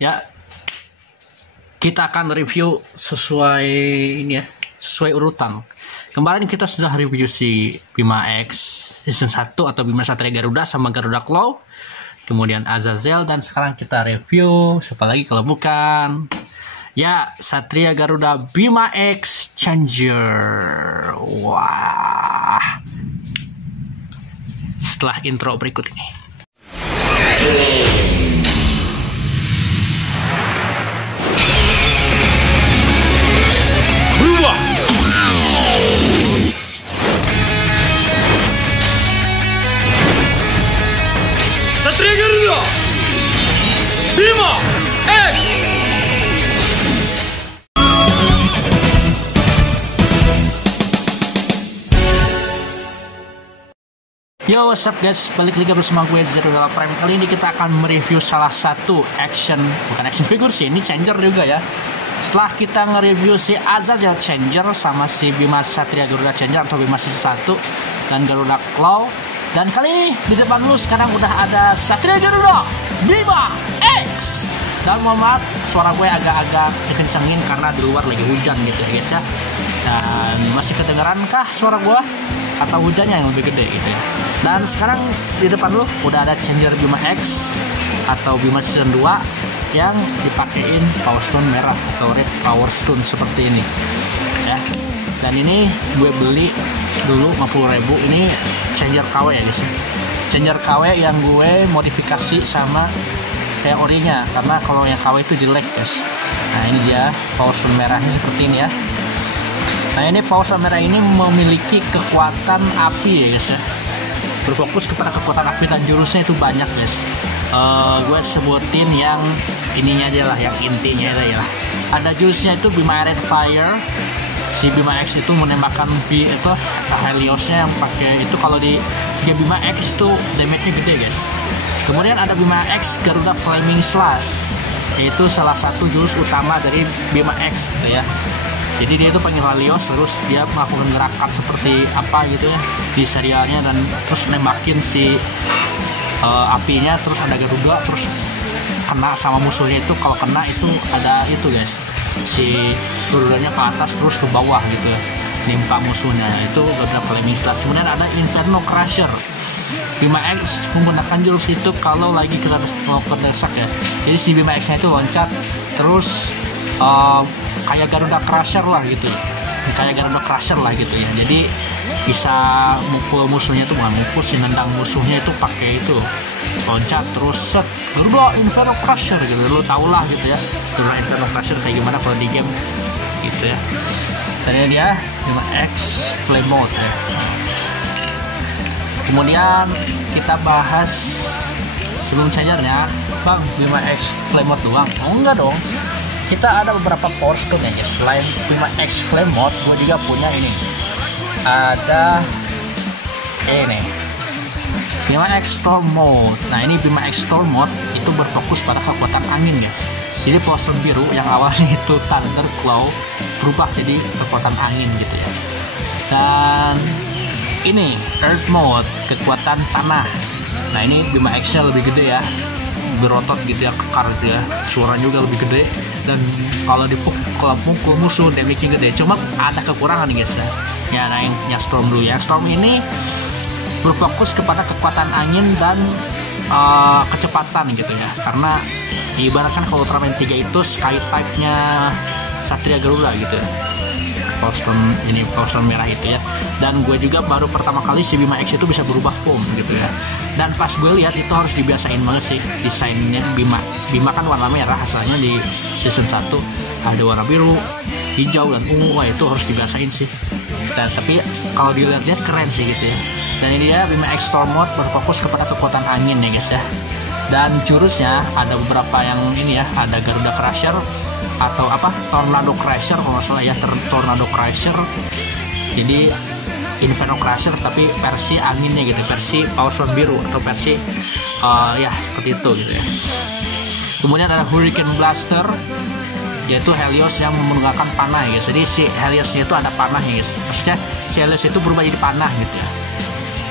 Ya, kita akan review sesuai ini ya, sesuai urutan. Kemarin kita sudah review si Bima X season 1 atau Bima Satria Garuda sama Garuda Claw. Kemudian Azazel, dan sekarang kita review siapa lagi kalau bukan ya Satria Garuda Bima X Changer. Wah. Setelah intro berikut ini. Berubah. Satria Garuda Bima X. Yo, what's up guys, balik lagi bersama gue Zero dalam Prime. Kali ini kita akan mereview salah satu bukan action figure sih, ini Changer juga ya. Setelah kita nge-review si Azazel Changer sama si Bima Satria Garuda Changer atau Bima season 1 dan Garuda Claw. Dan kali ini di depan lu sekarang udah ada Satria Garuda Bima X. Dan mohon maaf, suara gue agak-agak dikencengin karena di luar lagi hujan gitu ya guys ya. Dan masih kedengeran kah suara gue? Atau hujannya yang lebih gede gitu ya. Dan sekarang di depan lu udah ada Changer Bima X atau Bima season 2 yang dipakein Power Stone merah atau Red Power Stone seperti ini ya. Dan ini gue beli dulu 50.000. Ini Changer KW ya guys. Changer KW yang gue modifikasi sama kayak orinya, karena kalau yang KW itu jelek guys. Nah ini dia Power Stone merahnya seperti ini ya. Nah ini Power Stone merah ini memiliki kekuatan api ya guys ya. Berfokus kepada kekuatan api dan jurusnya itu banyak guys. Gue sebutin yang ininya aja lah, yang intinya aja ya. Ada jurusnya itu Bima Red Fire. Si Bima X itu menembakkan itu Heliosnya yang pakai itu, kalau di Bima X itu damage-nya gede guys. Kemudian ada Bima X Garuda Flaming Slash, yaitu salah satu jurus utama dari Bima X gitu ya. Jadi dia itu panggil Helios, terus dia melakukan gerakan seperti apa gitu ya di serialnya, dan terus nembakin si apinya, terus ada Garuda, terus kena sama musuhnya itu. Kalau kena itu ada itu guys, si Garudanya ke atas terus ke bawah gitu ya, nimpa musuhnya, itu Garuda Flaming Slash. Kemudian ada Inferno Crusher. Bima X menggunakan jurus itu kalau lagi kedesak ya. Jadi si Bima X nya itu loncat terus kayak Garuda Crusher lah gitu ya. Kayak Garuda Crusher lah gitu ya. Jadi bisa mukul musuhnya tuh, bukan mukul sih, nendang musuhnya itu pakai itu, loncat terus set Garuda Inferno Crusher gitu. Lu tau lah gitu ya Garuda Inferno Crusher kayak gimana kalau di game gitu ya. Dan ini dia Bima X Flame Mode ya. Kemudian kita bahas sebelum Changernya, bang, Bima X Flame Mode doang? Oh enggak dong, kita ada beberapa Power Stone ya guys. Selain Bima X Flame Mode, gue juga punya ini, ada ini Bima X Storm Mode. Nah ini Bima X Storm Mode itu berfokus pada kekuatan angin guys. Jadi Power Stone biru yang awalnya itu Thunder Claw berubah jadi kekuatan angin gitu ya. Dan ini Earth Mode, kekuatan tanah. Nah ini Bima X nya lebih gede ya, berotot gitu ya, kekar gitu ya, suara juga lebih gede, dan kalau dipukul musuh damage-nya gede. Cuma ada kekurangan nih guys ya. Nah yang Storm dulu ya. Storm ini berfokus kepada kekuatan angin dan kecepatan gitu ya, karena ibaratkan kalau Ultraman 3 itu Sky type-nya Satria Garuda gitu ya. Power Stone merah itu ya. Dan gue juga baru pertama kali si Bima X itu bisa berubah form gitu ya. Dan pas gue lihat itu harus dibiasain banget sih desainnya Bima. Bima kan warna merah asalnya di season 1, ada warna biru, hijau, dan ungu. Wah itu harus dibiasain sih. Dan tapi kalau dilihat-lihat keren sih gitu ya. Dan ini dia Bima X Storm Mode, berfokus kepada kekuatan angin ya guys ya. Dan jurusnya ada beberapa yang ini ya, ada Garuda Crusher atau apa, Tornado Crusher kalau nggak salah ya, Tornado Crusher. Jadi Inferno Crusher tapi versi anginnya gitu, versi Power Stone biru atau versi ya seperti itu gitu ya. Kemudian ada Hurricane Blaster, yaitu Helios yang menggunakan panah ya guys. Jadi si Heliosnya itu ada panah ya guys, maksudnya si Helios itu berubah jadi panah gitu ya.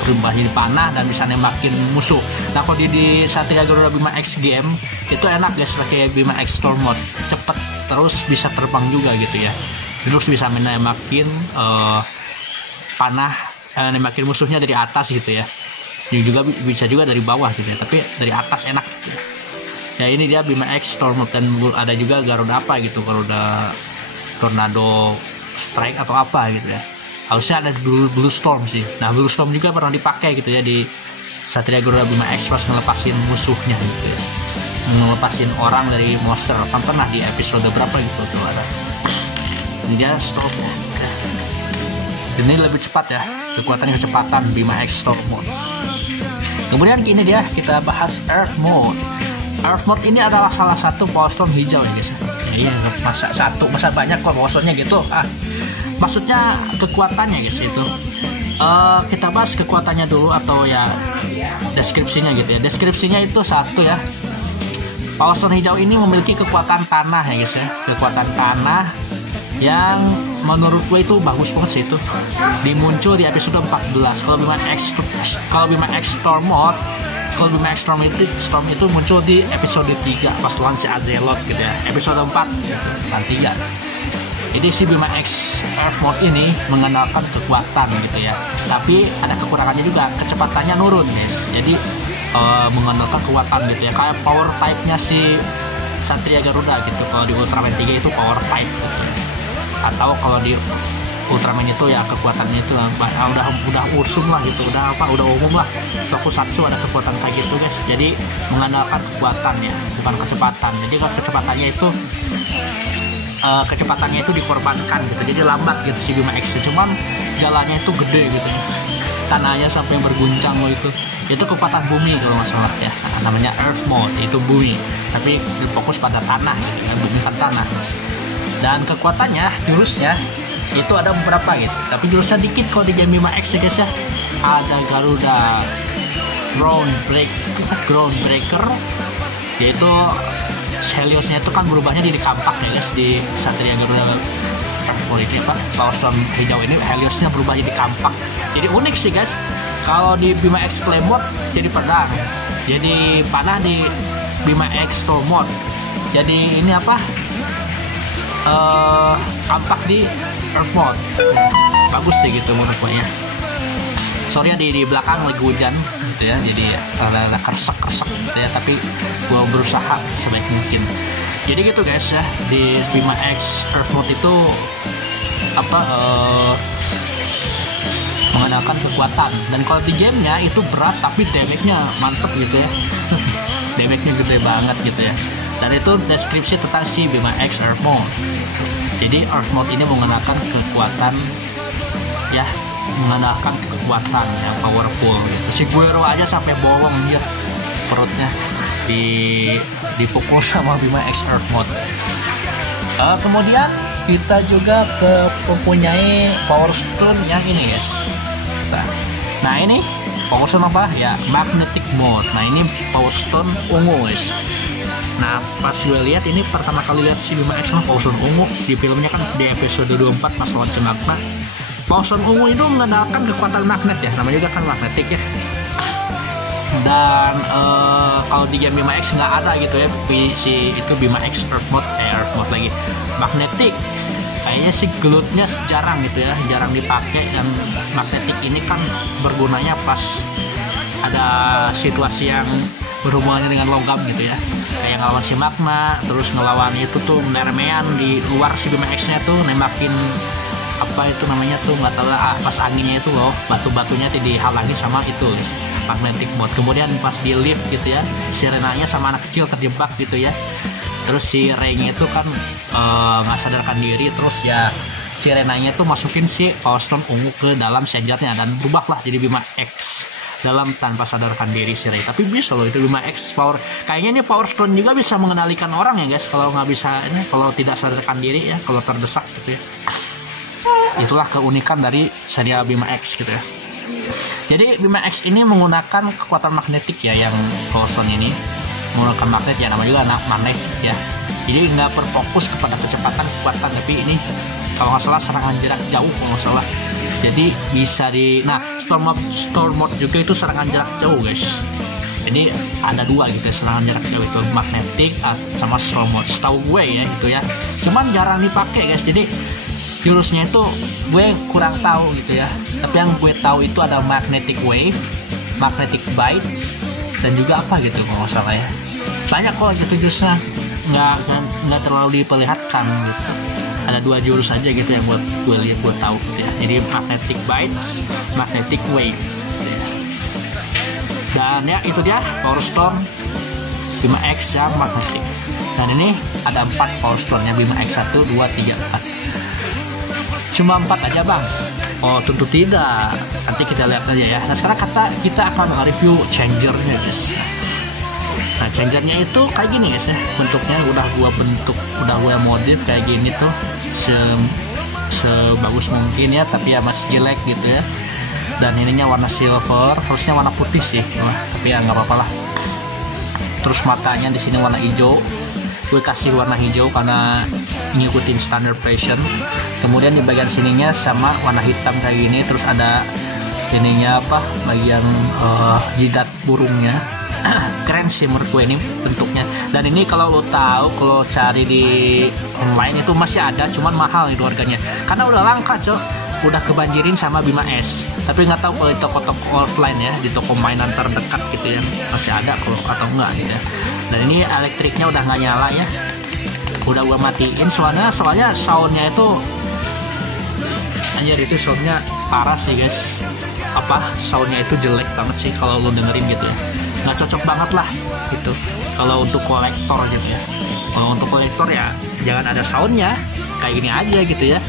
berubah jadi panah dan bisa nembakin musuh. Nah kalau di Satria Garuda Bima X game itu enak guys, pakai Bima X Storm Mode, cepet terus bisa terbang juga gitu ya, terus bisa nembakin panah, nembakin musuhnya dari atas gitu ya. Ini juga bisa juga dari bawah gitu ya, tapi dari atas enak gitu. Ya ini dia Bima X Storm Mode, dan ada juga Garuda apa gitu, Garuda Tornado Strike atau apa gitu ya. Harusnya ada Blue Storm sih. Nah Blue Storm juga pernah dipakai gitu ya di Satria Garuda Bima X pas ngelepasin musuhnya gitu ya, ngelepasin orang dari monster. Kan pernah di episode berapa gitu tuh ada. Ini dia Storm Mode ya. Ini lebih cepat ya, kekuatannya kecepatan Bima X Storm Mode. Kemudian ini dia kita bahas Earth Mode. Earth Mode ini adalah salah satu Power Stone hijau ya guys. Iya, masa banyak kok Power Stone-nya gitu. Maksudnya kekuatannya guys itu. Kita bahas kekuatannya dulu atau ya deskripsinya gitu ya. Deskripsinya itu satu ya. Power Stone hijau ini memiliki kekuatan tanah ya guys ya. Kekuatan tanah yang menurut gue itu bagus banget sih itu. Dimuncul di episode 14. Kalau Bima X Storm Mode, kalau Bima X Storm itu muncul di episode 3 pas lawan si Azeroth gitu ya. Episode 4 nanti ya. Jadi si Bima X Earth Mode ini mengandalkan kekuatan gitu ya. Tapi ada kekurangannya juga, kecepatannya nurun guys. Jadi mengandalkan kekuatan gitu ya. Kayak power type-nya si Satria Garuda gitu. Kalau di Ultraman 3 itu power type gitu ya. Atau kalau di Ultraman itu ya kekuatannya itu udah ursum lah gitu, udah umum lah. Tokusatsu ada kekuatan kayak gitu guys. Jadi mengandalkan kekuatan ya, bukan kecepatan. Jadi kalau kecepatannya itu dikorbankan gitu, jadi lambat gitu si Bima X. Cuman jalannya itu gede gitu ya, tanahnya sampai berguncang loh itu kekuatan bumi kalau nggak salah ya. Namanya Earth Mode, itu bumi, tapi fokus pada tanah gitu kan, bumi kan tanah. Dan kekuatannya, jurusnya itu ada beberapa guys, tapi jurusnya dikit kalau di game Bima X ya guys ya. Ada Garuda Groundbreaker, yaitu Heliosnya itu kan berubahnya jadi kampak ya guys. Di Satria Garuda ini Power Stone hijau ini Heliosnya berubah jadi kampak, jadi unik sih guys. Kalau di Bima X Flame Mode jadi pedang, jadi panah di Bima X Storm Mode, jadi ini apa, kampak di Earth Mode. Bagus sih gitu menurut gue ya. Sorry ya di belakang lagi hujan gitu ya, jadi ada kersek gitu ya, tapi gue berusaha sebaik mungkin. Jadi gitu guys ya, di Bima X Earth Mode itu mengandalkan kekuatan, dan kalau di gamenya itu berat tapi damage-nya mantep gitu ya. Damage-nya gede banget gitu ya. Dan itu deskripsi tentang si Bima X Earth Mode. Jadi Earth Mode ini menggunakan kekuatan ya, mengandalkan kekuatan yang powerful gitu. Si Guero aja sampai bolong dia perutnya dipukul sama Bima X Earth Mode. Kemudian kita juga mempunyai Power Stone yang ini guys. Nah ini Power Stone apa ya, Magnetic Mode. Nah ini Power Stone ungu guys. Nah pas gue lihat ini pertama kali lihat si Bima X Power Stone ungu di filmnya kan di episode 24 pas lawan si Magma. Power Stone ungu itu mengandalkan kekuatan magnet ya, namanya juga kan magnetik ya. Dan kalau di game Bima X nggak ada gitu ya, si itu Bima X Earth Mode lagi magnetik. Kayaknya sih gelutnya jarang gitu ya, jarang dipakai. Dan magnetik ini kan bergunanya pas ada situasi yang berhubungannya dengan logam gitu ya, kayak ngelawan si Magma, terus ngelawan itu tuh Nermean di luar si Bima X nya tuh nembakin apa itu namanya tuh nggak tahu lah, pas anginnya itu loh, batu-batunya tuh dihalangi sama itu magnetic mode. Kemudian pas di lift gitu ya, si Renanya sama anak kecil terjebak gitu ya, terus si Rey-nya itu kan nggak sadarkan diri, terus ya si Renanya tuh masukin si Power Stone ungu ke dalam senjatanya dan berubahlah jadi Bima X dalam tanpa sadarkan diri si Rey. Tapi bisa loh itu Bima X power, kayaknya ini Power Stone juga bisa mengendalikan orang ya guys, kalau nggak bisa ini, kalau tidak sadarkan diri ya, kalau terdesak gitu ya. Itulah keunikan dari serial Bima X gitu ya. Jadi Bima X ini menggunakan kekuatan magnetik ya, yang Power Stone ini menggunakan magnet ya, namanya juga magnet ya. Jadi nggak berfokus kepada kecepatan kekuatan, tapi ini kalau nggak salah serangan jarak jauh kalau nggak salah. Jadi bisa storm mode juga itu serangan jarak jauh guys. Jadi ada dua gitu ya, serangan jarak jauh itu magnetic sama storm mode. Setahu gue ya itu ya. Cuman jarang dipakai guys. Jadi jurusnya itu gue kurang tahu gitu ya. Tapi yang gue tahu itu ada magnetic wave, magnetic bites, dan juga apa gitu kalau nggak salah ya. Banyak kok gitu jurusnya, nggak terlalu diperlihatkan gitu. Ada dua jurus aja gitu yang buat gue lihat, gue tahu gitu ya. Jadi magnetic bites, magnetic wave gitu ya. Dan ya itu dia Power Stone Bima X yang magnetic. Dan ini ada 4 Power Stone nya Bima X 1, 2, 3, 4. Cuma 4 aja bang? Oh tentu tidak, nanti kita lihat aja ya. Nah sekarang kita akan review changernya guys. Nah changernya itu kayak gini guys ya, bentuknya udah gua modif kayak gini tuh sebagus mungkin ya, tapi ya masih jelek gitu ya. Dan ininya warna silver, harusnya warna putih sih, tapi ya nggak apa-apa lah. Terus matanya di sini warna hijau, gue kasih warna hijau karena ngikutin standard fashion. Kemudian di bagian sininya sama warna hitam kayak gini, terus ada ininya apa, bagian jidat burungnya. Keren sih menurut gue ini bentuknya. Dan ini kalau lo tahu, kalau cari di online itu masih ada, cuman mahal itu harganya karena udah langka cok, udah kebanjirin sama Bima S. Tapi nggak tahu kalau di toko-toko offline ya, di toko mainan terdekat gitu ya masih ada kalau atau enggak gitu ya. Dan ini elektriknya udah nggak nyala ya, udah gua matiin soalnya soundnya itu anjir, itu soundnya parah sih guys. Soundnya itu jelek banget sih kalau lo dengerin gitu ya, nggak cocok banget lah gitu kalau untuk kolektor gitu ya. Kalau untuk kolektor ya jangan ada soundnya, kayak gini aja gitu ya.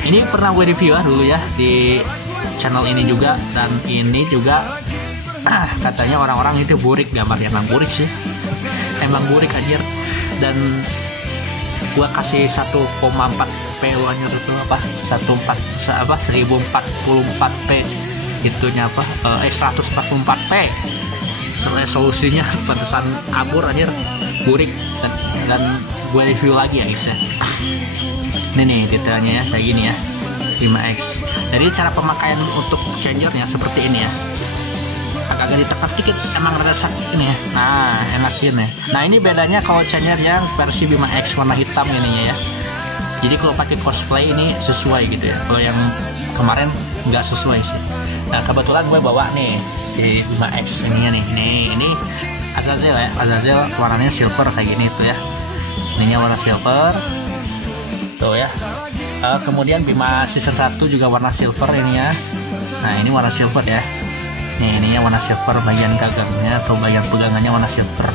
Ini pernah gue review ya dulu ya di channel ini juga, dan ini juga katanya orang-orang itu burik gambarnya. Emang burik sih emang burik anjir. Dan gua kasih 1,4p luarnya itu 1044p itunya 144p resolusinya. Pantesan kabur anjir, burik. Dan gue review lagi ya guys ya. Ini nih detailnya ya kayak gini ya, Bima X. Jadi cara pemakaian untuk changernya seperti ini ya, agak ditekan sedikit, emang rada sakit ini ya. Nah enak gini. Nah ini bedanya kalau changer yang versi Bima X warna hitam ininya ya. Jadi kalau pakai cosplay ini sesuai gitu ya, kalau yang kemarin nggak sesuai sih. Nah kebetulan gue bawa nih di Bima X ininya nih. Ini Azazel ya, Azazel warnanya silver kayak gini tuh ya. Ininya warna silver tuh ya. Kemudian Bima season 1 juga warna silver ini ya. Nah ini warna silver ya. Nih ininya warna silver, bagian gagangnya atau bagian pegangannya warna silver.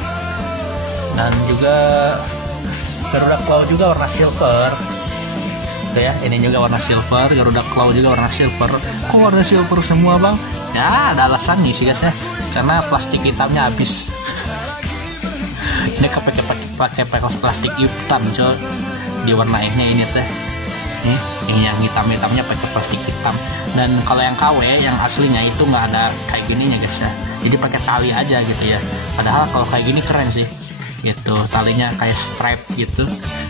Dan juga Garuda Claw juga warna silver tuh ya. Ini juga warna silver, Garuda Claw juga warna silver. Kok warna silver semua bang? Ya ada alasan nih sih guys ya, karena plastik hitamnya habis. Ini pakai plastik hitam coy, diwarnainya ini teh. Ini yang hitamnya pakai plastik hitam. Dan kalau yang KW yang aslinya itu nggak ada kayak gininya guys ya, jadi pakai tali aja gitu ya. Padahal kalau kayak gini keren sih gitu, talinya kayak stripe gitu.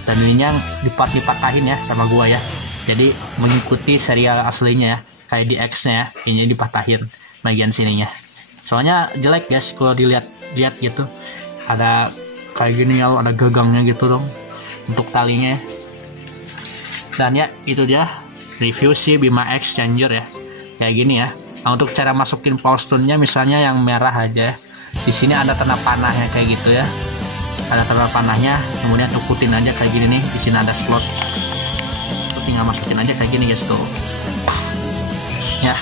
Dan ininya dipatahin ya sama gua ya, jadi mengikuti serial aslinya ya, kayak di X nya ya, ini dipatahin bagian sininya. Soalnya jelek guys kalau dilihat gitu, ada kayak gini ya, ada gagangnya gitu dong untuk talinya. Dan ya itu dia review si Bima X changer ya, kayak gini ya. Nah, untuk cara masukin power stone-nya misalnya yang merah aja, di sini ada tanda panahnya kayak gitu ya, ada tanda panahnya. Kemudian ikutin aja kayak gini nih, di sini ada slot, tinggal masukin aja kayak gini guys tuh ya,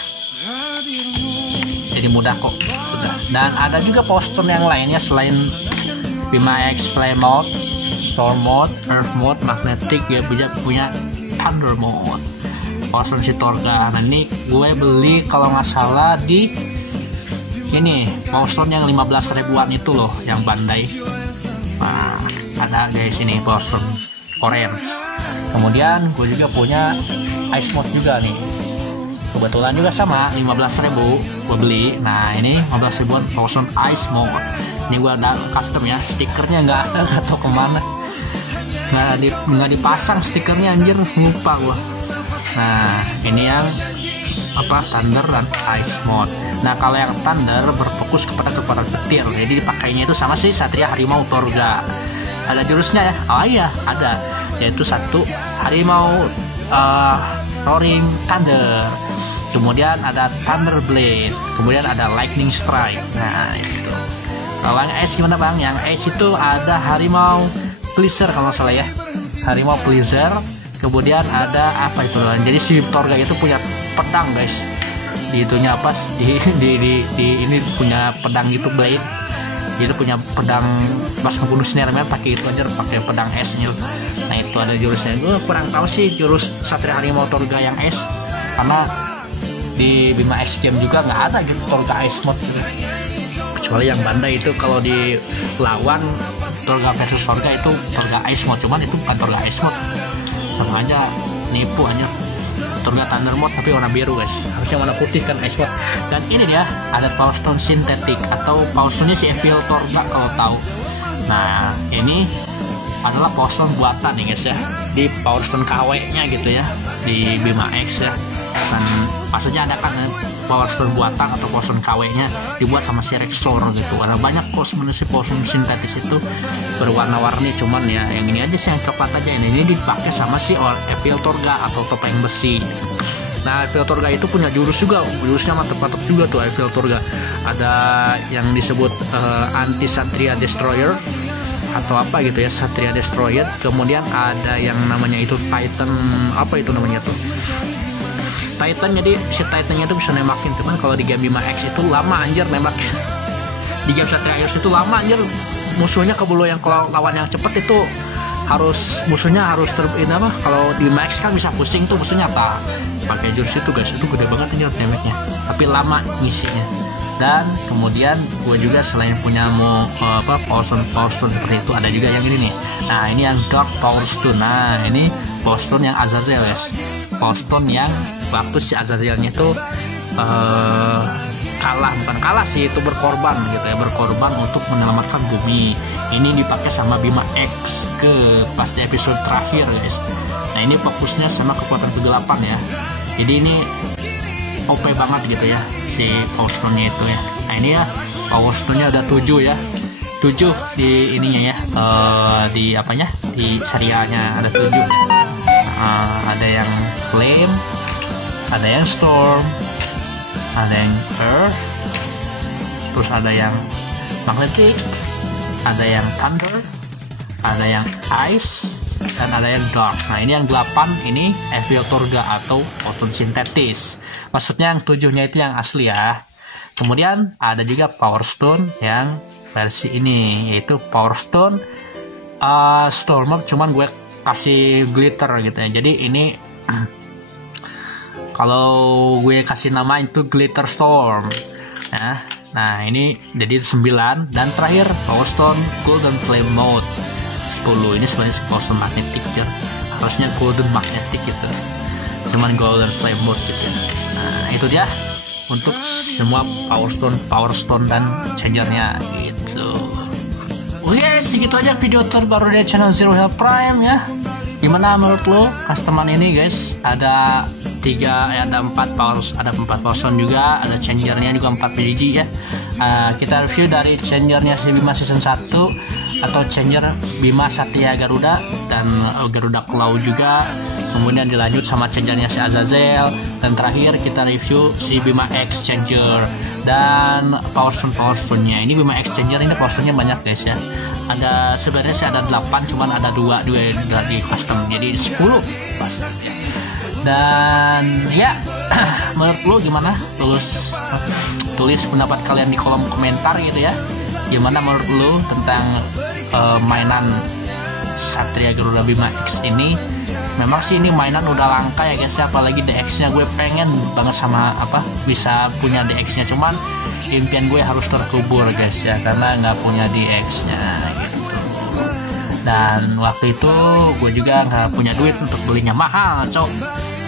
jadi mudah kok sudah. Dan ada juga power stone yang lainnya selain Bima X Flame Mode, Storm Mode, Earth Mode, Magnetic ya, punya Thunder Mode, Power Stone Sitorga. Nah ini gue beli kalau nggak salah di ini Power Stone yang 15 ribuan itu loh, yang Bandai. Nah ada guys ini Power Stone Orange. Kemudian gue juga punya Ice Mode juga nih, kebetulan juga sama 15.000 gue beli. Nah ini 15 ribuan Power Stone Ice Mode. Ini gue ada custom ya, stikernya nggak ada, nggak tahu kemana, nggak dipasang stikernya anjir, lupa gue. Nah ini yang Thunder dan Ice mode. Nah kalau yang Thunder berfokus kepada kekuatan petir, jadi dipakainya itu sama si Satria Harimau Torga. Ada jurusnya ya? Oh iya ada, yaitu satu Harimau Roaring Thunder, kemudian ada Thunder Blade, kemudian ada Lightning Strike. Nah itu. Kalau yang Ice gimana bang? Yang Ice itu ada Harimau Blizzard kalau salah ya, Harimau Blizzard. Kemudian ada apa itu? Jadi si Torga itu punya pedang guys. Di itunya apa? Di ini punya pedang itu blade. Dia punya pedang pas ngebunuh Snare-Man pakai itu aja, pakai pedang S-nya. Nah itu ada jurusnya. Gue kurang tahu sih jurus Satria Harimau Torga yang S, karena di Bima X game juga nggak ada gitu Torga Ice mode gitu. Kecuali yang Bandai itu kalau dilawan Torga versus Torga itu Torga Ice mode, cuman itu bukan Torga Ice mode, sama aja nipu aja. Torga Thunder mode tapi warna biru guys, harusnya warna putih kan Ice mode. Dan ini dia ada Power Stone Synthetic atau Power Stone nya si Evil Torga kalau tahu. Nah ini adalah Power Stone buatan nih guys ya, di Power Stone KW nya gitu ya, di Bima X ya. Dan maksudnya ada kan Power Stone buatan atau Power Stone KW nya dibuat sama si Rexor gitu. Ada banyak kok sebenarnya si Power Stone sintetis itu berwarna-warni, cuman ya yang ini aja sih yang coklat aja. Ini dipakai sama si Evil Torga atau topeng besi. Nah Evil Torga itu punya jurus juga, jurusnya mantap-mantap juga tuh Evil Torga. Ada yang disebut Anti Satria Destroyer atau apa gitu ya, Satria Destroyer. Kemudian ada yang namanya itu Titan, apa itu namanya tuh Titan. Jadi si Titannya itu bisa nembakin, cuman kalau di game Bima X itu lama anjir nembak. Di game Satria Ios itu lama anjir, musuhnya kebulu yang kalau lawan yang cepet itu musuhnya harus kalau di Bima X kan bisa pusing tuh musuhnya, pakai jurus itu guys, itu gede banget anjir damage-nya, tapi lama ngisinya. Dan kemudian gue juga selain punya Power Stone seperti itu, ada juga yang ini nih. Nah ini yang Dark Power Stone. Nah ini Power Stone yang Azazel guys, Power Stone yang waktu si Azazelnya itu bukan kalah sih, itu berkorban gitu ya, berkorban untuk menyelamatkan bumi. Ini dipakai sama Bima X pas di episode terakhir guys. Nah ini fokusnya sama kekuatan kegelapan ya, jadi ini OP banget gitu ya si Power Stone-nya itu ya. Nah ini ya Power Stone-nya ada 7 ya, 7 di ininya ya, di apanya, di serialnya ada 7 ya. Ada yang Flame, ada yang Storm, ada yang Earth, terus ada yang Magnetic, ada yang Thunder, ada yang Ice, dan ada yang Dark. Nah ini yang 8 ini Evil Torga atau Power Stone sintetis. Maksudnya yang 7-nya itu yang asli ya. Kemudian ada juga Power Stone yang versi ini, yaitu Power Stone Stormer, cuman gue kasih glitter gitu ya. Jadi ini kalau gue kasih nama itu Glitter Storm ya. Nah ini jadi 9. Dan terakhir Power Stone Golden Flame Mode 10. Ini sebenarnya Power Stone Magnetic ya, harusnya Golden Magnetic gitu, cuman Golden Flame Mode gitu ya. Nah itu dia untuk semua Power Stone dan changernya gitu. Oke, segitu aja video terbaru dari channel Zero Hell Prime ya. Gimana menurut lo customer ini guys? Ada 4 Power Stone juga, ada changernya juga 4 biji ya. Kita review dari changernya si Bima season 1 atau changer Bima Satria Garuda dan Garuda Claw juga. Kemudian dilanjut sama changernya si Azazel, dan terakhir kita review si Bima X Changer dan Power Stone-nya. Ini Bima X Changer ini Power Stone-nya banyak guys ya. Ada sebenarnya sih ada 8, cuman ada 2 di custom, jadi 10 pas. Dan ya menurut lo gimana? Tulis pendapat kalian di kolom komentar gitu ya. Gimana menurut lo tentang mainan Satria Garuda Bima X ini? Memang sih ini mainan udah langka ya guys ya, apalagi DX-nya. Gue pengen banget bisa punya DX-nya, cuman impian gue harus terkubur guys ya, karena nggak punya DX-nya gitu. Dan waktu itu gue juga nggak punya duit untuk belinya, mahal cok.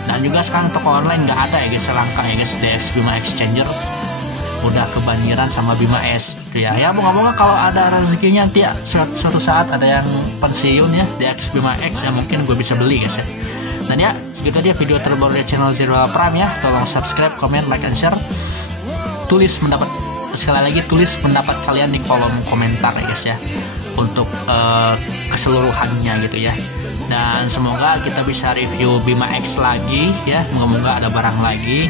Dan juga sekarang toko online nggak ada ya guys, langka ya guys DX Bima Exchanger, udah kebanjiran sama Bima S ya. Moga-moga kalau ada rezekinya nanti suatu saat ada yang pensiun ya DX Bima X ya, mungkin gue bisa beli guys ya. Dan ya, segitu aja video terbaru dari channel Zero Prime ya. Tolong subscribe, comment, like, and share. Sekali lagi tulis pendapat kalian di kolom komentar ya guys ya, untuk keseluruhannya gitu ya. Dan semoga kita bisa review Bima X lagi ya, moga-moga ada barang lagi.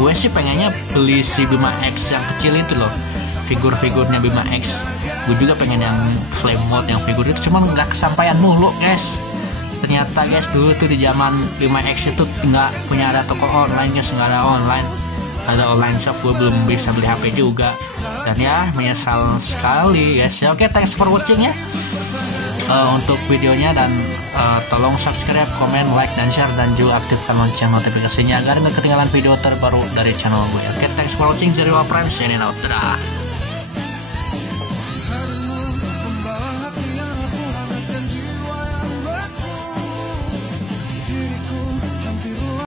Gue sih pengennya beli si Bima X yang kecil itu loh, figur-figurnya Bima X. Gue juga pengen yang flame mode, yang figur itu, cuman nggak kesampaian mulu guys. Ternyata guys, dulu tuh di zaman Bima X itu nggak punya ada toko online guys, nggak ada online. Ada online shop, gue belum bisa beli HP juga. Dan ya, menyesal sekali guys ya. Oke, thanks for watching ya untuk videonya. Dan tolong subscribe, komen, like, dan share. Dan juga aktifkan lonceng notifikasinya agar nggak ketinggalan video terbaru dari channel gue. Oke, thanks for watching. Zero Prime, signing out. Dadah.